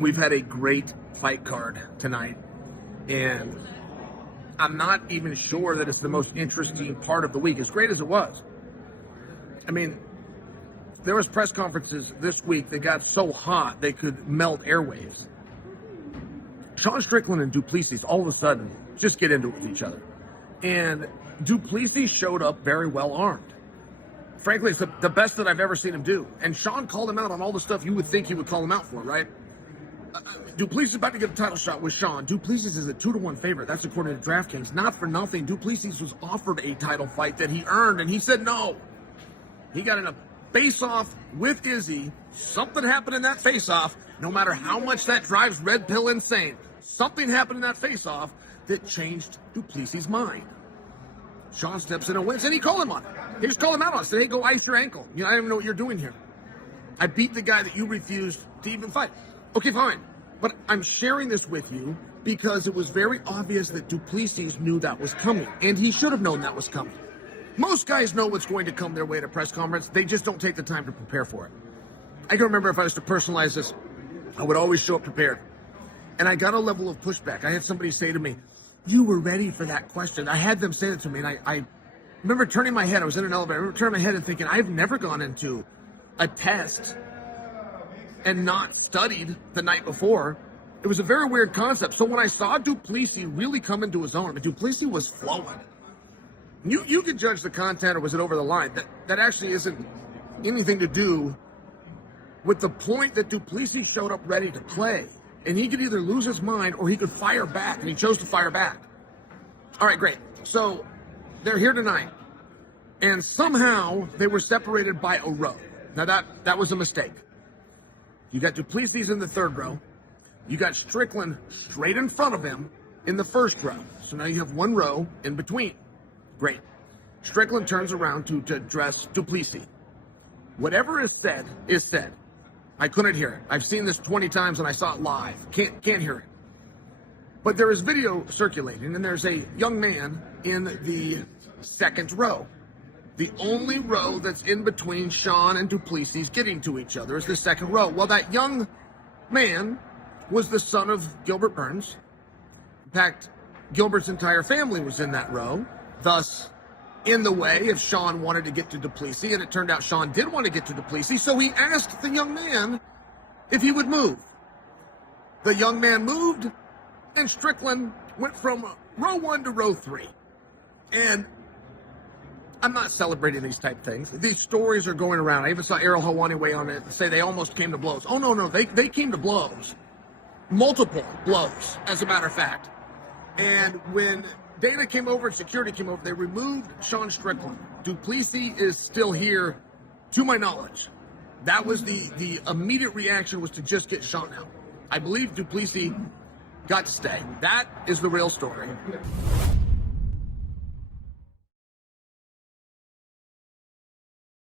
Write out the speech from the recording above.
We've had a great fight card tonight, and I'm not even sure that it's the most interesting part of the week, as great as it was. I mean, there was press conferences this week that got so hot they could melt airwaves. Sean Strickland and du Plessis all of a sudden just get into it with each other. And du Plessis showed up very well armed. Frankly, it's the best that I've ever seen him do. And Sean called him out on all the stuff you would think he would call him out for, right? Du Plessis is about to get a title shot with Sean. Du Plessis is a 2-1 favorite. That's according to DraftKings. Not for nothing, du Plessis was offered a title fight that he earned, and he said no. He got in a face-off with Izzy. Something happened in that face-off. No matter how much that drives Red Pill insane, something happened in that face-off that changed du Plessis' mind. Sean steps in and wins, and he called him on it. He just called him out on it. Said, hey, go ice your ankle. I don't even know what you're doing here. I beat the guy that you refused to even fight. Okay, fine. But I'm sharing this with you because it was very obvious that du Plessis knew that was coming, and he should have known that was coming. Most guys know what's going to come their way at a press conference. They just don't take the time to prepare for it. I can remember if I was to personalize this, I would always show up prepared. And I got a level of pushback. I had somebody say to me, you were ready for that question. I had them say it to me, and I remember turning my head. I was in an elevator. I remember turning my head and thinking, I've never gone into a test and not studied the night before. It was a very weird concept. So when I saw du Plessis really come into his own, I mean, du Plessis was flowing. You could judge the content or was it over the line. That actually isn't anything to do with the point that du Plessis showed up ready to play. And he could either lose his mind or he could fire back, and he chose to fire back. All right, great. So they're here tonight, and somehow they were separated by a row. Now that was a mistake. You got du Plessis in the third row. You got Strickland straight in front of him in the first row. So now you have one row in between. Great. Strickland turns around to address du Plessis. Whatever is said is said. I couldn't hear it. I've seen this 20 times and I saw it live. Can't hear it. But there is video circulating, and there's a young man in the second row. The only row that's in between Sean and du Plessis getting to each other is the second row. Well, that young man was the son of Gilbert Burns. In fact, Gilbert's entire family was in that row, thus in the way if Sean wanted to get to du Plessis, and it turned out Sean did want to get to du Plessis, so he asked the young man if he would move. The young man moved, and Strickland went from row 1 to row 3. And I'm not celebrating these type things. These stories are going around. I even saw Errol Helwani weigh on it and say they almost came to blows. Oh, no, they came to blows. Multiple blows, as a matter of fact. And when Dana came over and security came over, they removed Sean Strickland. Du Plessis is still here, to my knowledge. That was the immediate reaction, was to just get Sean out. I believe du Plessis got to stay. That is the real story.